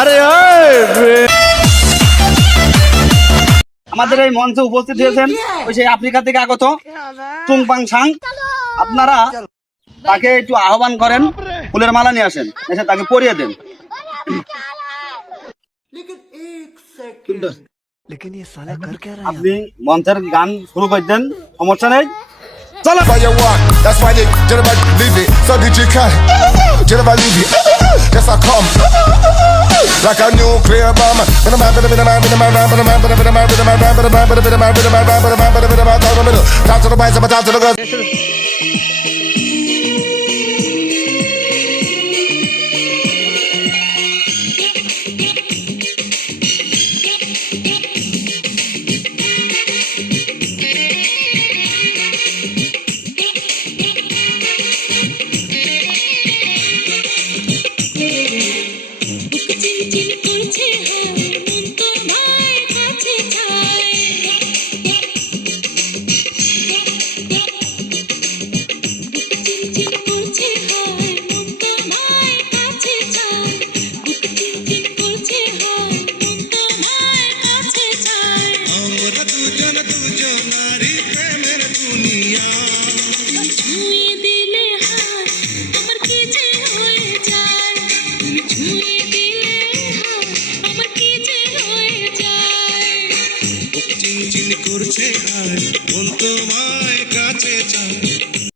আরে আমাদের এই মঞ্চে উপস্থিত হয়েছেন ওই সেই আফ্রিকা থেকে আগত চুংপাং সাং। আপনারা তাকে একটু আহ্বান করেন, ফুলের মালা নিয়ে আসেন, এসে তাকে পরিয়ে দেন। আপনি মঞ্চের গান শুরু করে দেন, সমস্যা নেই। চলো That's why they generally leave it. So did you cut? Generally leave it. Yes, I come like a nuclear bomb. Talk to the boys, talk to the girls.